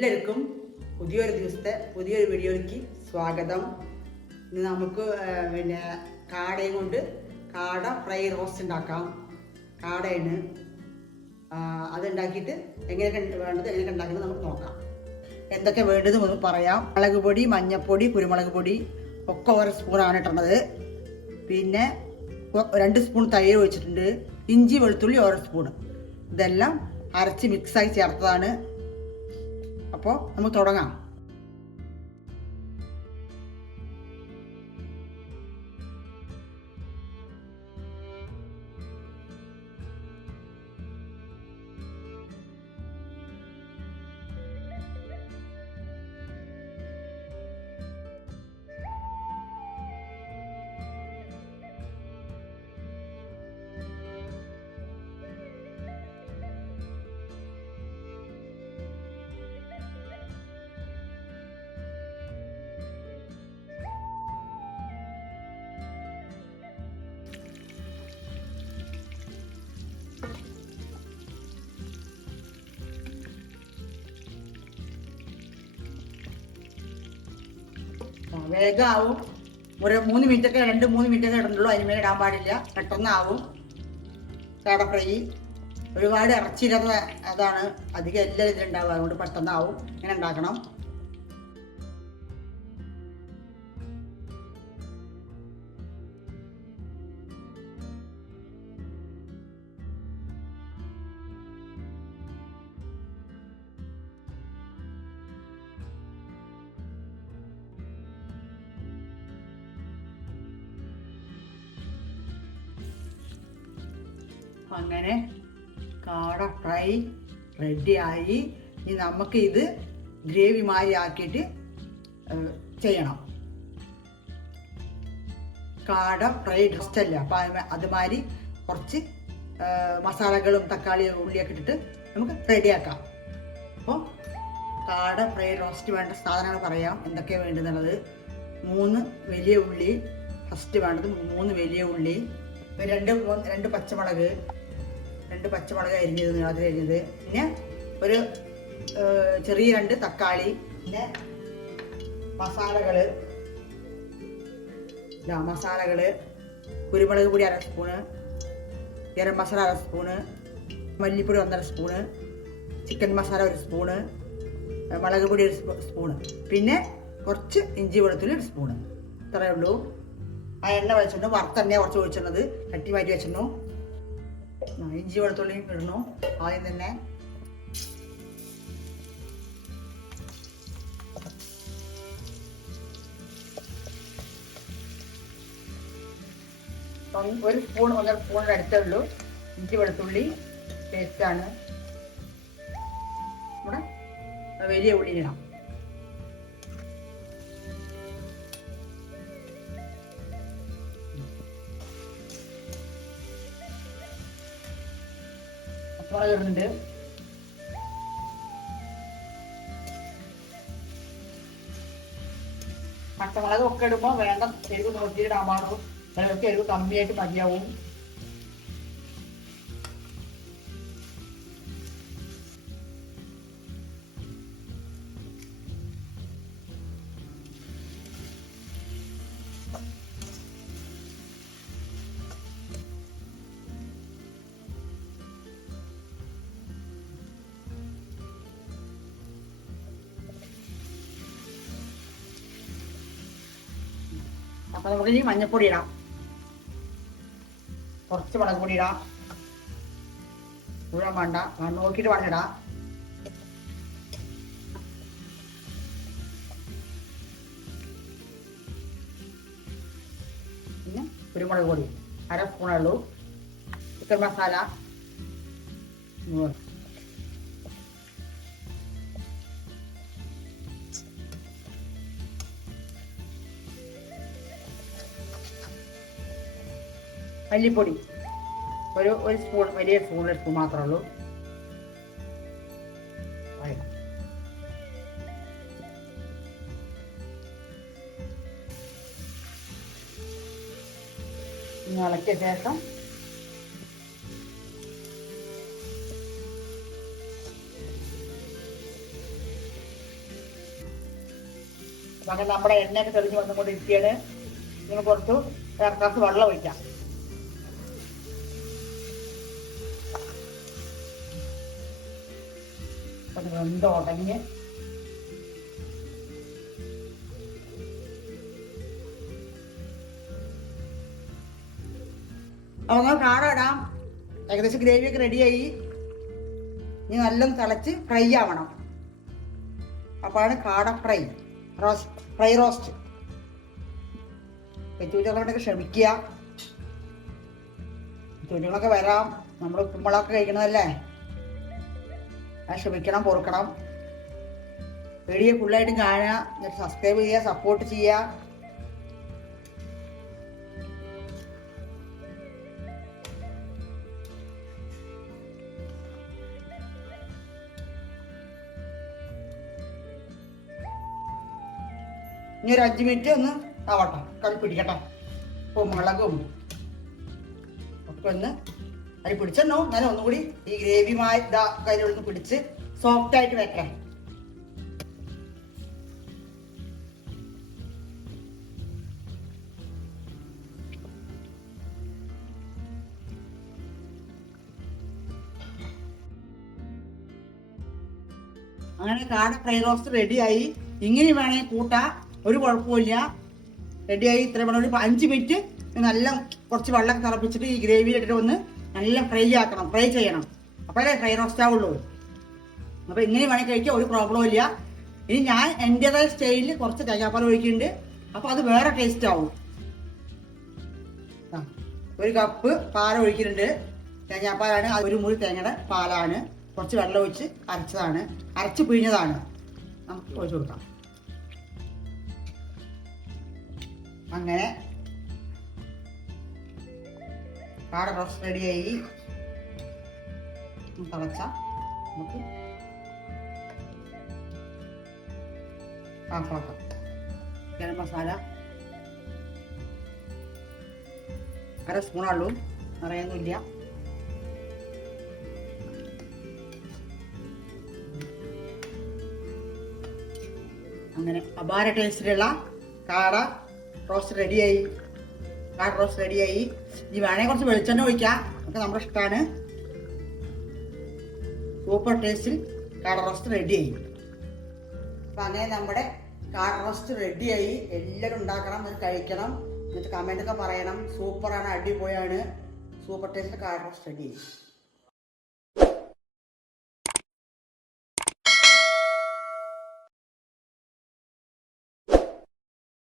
എല്ലാവർക്കും പുതിയൊരു ദിവസത്തെ പുതിയൊരു വീഡിയോയിലേക്ക് സ്വാഗതം. ഇന്ന് നമുക്ക് കാടയും കൊണ്ട് കാട ഫ്രൈ റോസ്റ്റ് ഉണ്ടാക്കാം. കാടയാണ് അതുണ്ടാക്കിയിട്ട് എങ്ങനെയൊക്കെ വേണ്ടത് എങ്ങനെയൊക്കെ ഉണ്ടാക്കുന്നത് നമുക്ക് നോക്കാം. എന്തൊക്കെ വേണ്ടത് നമുക്ക് പറയാം. മുളക് പൊടി, മഞ്ഞൾപ്പൊടി, കുരുമുളക് പൊടി ഒക്കെ ഓരോ സ്പൂണാണ് ഇട്ടുള്ളത്. പിന്നെ 2 സ്പൂൺ തൈര് ഒഴിച്ചിട്ടുണ്ട്. ഇഞ്ചി വെളുത്തുള്ളി ഓരോ സ്പൂണ്. ഇതെല്ലാം അരച്ച് മിക്സായി ചേർത്തതാണ്. അപ്പോൾ നമുക്ക് തുടങ്ങാം. വേഗമാവും. ഒരു 3 മിനിറ്റൊക്കെ 2-3 മിനിറ്റൊക്കെ ഇടണ്ടുള്ളൂ. അതിന് മേലെ ഇടാൻ പാടില്ല. പെട്ടെന്നാവും കാട ഫ്രൈ. ഒരുപാട് ഇറച്ചിയില്ലാത്ത അതാണ് അധികം എല്ലാം ഇതിലുണ്ടാവുക. അതുകൊണ്ട് പെട്ടെന്നാവും. ഇങ്ങനെ ഉണ്ടാക്കണം. അങ്ങനെ കാട ഫ്രൈ റെഡിയായി. ഇനി നമുക്ക് ഇത് ഗ്രേവി മാതിരി ആക്കിയിട്ട് ചെയ്യണം. കാട ഫ്രൈ റോസ്റ്റല്ല, അപ്പം അതുമാതിരി കുറച്ച് മസാലകളും തക്കാളിയും ഉള്ളിയൊക്കെ ഇട്ടിട്ട് നമുക്ക് റെഡിയാക്കാം. അപ്പോൾ കാട ഫ്രൈ റോസ്റ്റ് വേണ്ട സാധനങ്ങൾ പറയാം എന്തൊക്കെയാണ് വേണ്ടതെന്നുള്ളത്. 3 വലിയ ഉള്ളി ഫസ്റ്റ് വേണ്ടത്. 3 വലിയ ഉള്ളി, 2 പച്ചമുളക്, 2 പച്ചമുളക് അരിഞ്ഞത്, നീളത്തിൽ അരിഞ്ഞത്. പിന്നെ ഒരു ചെറിയ 2 തക്കാളി. പിന്നെ മസാലകള് കുരുമുളക് പൊടി 1/2 സ്പൂണ്, ഗരം മസാല 1/2 സ്പൂണ്, മല്ലിപ്പൊടി 1/2 സ്പൂണ്, ചിക്കൻ മസാല 1 സ്പൂണ്, മുളക് പൊടി 1 സ്പൂണ്, പിന്നെ കുറച്ച് ഇഞ്ചി വെളുത്തുള്ളി 1 സ്പൂണ്. ഇത്രയേ ഉള്ളൂ. ആ എണ്ണ വെച്ചിട്ടുണ്ട്. വറുത്തെണ്ണ കുറച്ച് ഒഴിച്ചിരുന്നത് കട്ടി മാറ്റി വെച്ചിരുന്നു. ഇഞ്ചി വെളുത്തുള്ളിയും ഇടുന്നു ആദ്യം തന്നെ. ഒരു സ്പൂൺ 1/2 സ്പൂണിൻ്റെ അടുത്തേ ഉള്ളൂ ഇഞ്ചി വെളുത്തുള്ളി പേസ്റ്റാണ്. ഇവിടെ വലിയ ഉള്ളി ഇടാം. പച്ചമുളക് ഇടുന്നുണ്ട്. പച്ചമുളക് ഒക്കെ ഇടുമ്പോൾ വേണ്ട എരിവ് നോക്കിയിടാൻ പാടും. ചിലർക്ക് എരിവ് കമ്മിയായിട്ട് മതിയാവും. അപ്പൊ നമുക്ക് ഇനി മഞ്ഞൾപ്പൊടി ഇടാം. കുറച്ച് മുളക് പൊടി ഇടാം. മുഴുവൻ വേണ്ട, നോക്കിയിട്ട് വേണം. പിന്നെ കുരുമുളക് പൊടി 1/2 സ്പൂണേ ഉള്ളൂ. ചിക്കൻ മസാല 100. മല്ലിപ്പൊടി ഒരു സ്പൂൺ, വലിയ സ്പൂൺ 1 സ്പൂൺ മാത്രമേ ഉള്ളൂ. ഇളക്കിയ ശേഷം അങ്ങനെ നമ്മുടെ എണ്ണയൊക്കെ തെളിഞ്ഞ് വന്നുകൊണ്ടിരിക്കുകയാണ്. നിങ്ങൾ പുറത്ത് ഒരു ഗ്ലാസ് വെള്ളം ഒഴിക്കാം. അത് വെന്ത് ഉടഞ്ഞ് അപ്പോൾ കാട ഇടാം. ഏകദേശം ഗ്രേവിയൊക്കെ റെഡിയായി. ഇനി നല്ലോണം തിളച്ച് ഫ്രൈ ആവണം. അപ്പോഴാണ് കാട ഫ്രൈ റോസ്റ്റ്. തെറ്റുകുറ്റങ്ങളൊക്കെ ക്ഷമിക്കുക. തെറ്റുകുറ്റങ്ങളൊക്കെ വരാം. നമ്മൾ ഉപ്പുമുളകൊക്കെ കഴിക്കണതല്ലേ, അത് ക്ഷമിക്കണം, പൊറുക്കണം. വീഡിയോ ഫുള്ളായിട്ടും കാണുക, എന്നിട്ട് സബ്സ്ക്രൈബ് ചെയ്യുക, സപ്പോർട്ട് ചെയ്യുക. ഇനി ഒരു 5 മിനിറ്റ് ഒന്ന് ആവട്ടെ, കറി പിടിക്കട്ടെ. മുളകും ഒക്കെ ഒന്ന് അത് പിടിച്ചെണ്ണോ ഞാൻ ഒന്നുകൂടി ഈ ഗ്രേവിയുമായി കയ്യിലൊന്ന് പിടിച്ച് സോഫ്റ്റ് ആയിട്ട് വെക്കാം. അങ്ങനെ കാട ഫ്രൈ റോസ്റ്റ് റെഡിയായി. ഇങ്ങനെ വേണമെങ്കിൽ കൂട്ടാ, ഒരു കുഴപ്പമില്ല. റെഡിയായി. ഇത്ര വേണം, ഒരു 5 മിനിറ്റ് നല്ല കുറച്ച് വെള്ളം തിളപ്പിച്ചിട്ട് ഈ ഗ്രേവിയിലിട്ടിട്ട് ഒന്ന് നല്ല ഫ്രൈ ചെയ്യണം. അപ്പോഴേ ഫ്രൈ റോസ്റ്റ് ആവുള്ളൂ. അപ്പോൾ ഇങ്ങനെ വേണമെങ്കിൽ കഴിക്കാൻ ഒരു പ്രോബ്ലം ഇല്ല. ഇനി ഞാൻ എൻ്റെതായ സ്റ്റൈലിൽ കുറച്ച് തേങ്ങാപ്പാൽ ഒഴിക്കുന്നുണ്ട്. അപ്പോൾ അത് വേറെ ടേസ്റ്റ് ആവും. ഒരു കപ്പ് പാൽ ഒഴിക്കുന്നുണ്ട്. തേങ്ങാപ്പാലാണ്, ഒരു മുറി തേങ്ങയുടെ പാലാണ്. കുറച്ച് വെള്ളം ഒഴിച്ച് അരച്ചതാണ്, അരച്ച് പിഴിഞ്ഞതാണ്. നമുക്ക് ഒഴിച്ചു കൊടുക്കാം. അങ്ങനെ കാട റോസ്റ്റ് റെഡിയായി. തിളച്ച നമുക്ക് ആക്കാം. ഗരം മസാല 1/2 സ്പൂണുള്ളൂ, നിറയൊന്നുമില്ല. അങ്ങനെ അപാര ടേസ്റ്റിലുള്ള കാട റോസ്റ്റ് റെഡിയായി. ഇനി വേണമെങ്കിൽ കുറച്ച് വെളിച്ചെണ്ണ ഒഴിക്കാം, ഒക്കെ നമ്മുടെ ഇഷ്ടമാണ്. സൂപ്പർ ടേസ്റ്റിൽ കാട റോസ്റ്റ് റെഡിയായി. അപ്പം അങ്ങനെ നമ്മുടെ കാട റോസ്റ്റ് റെഡിയായി. എല്ലാവരും ഉണ്ടാക്കണം, എന്നിട്ട് കഴിക്കണം, എന്നിട്ട് കമൻ്റൊക്കെ പറയണം. സൂപ്പറാണ്, അടിപൊളിയാണ്, സൂപ്പർ ടേസ്റ്റിൽ കാട റോസ്റ്റ് റെഡിയായി.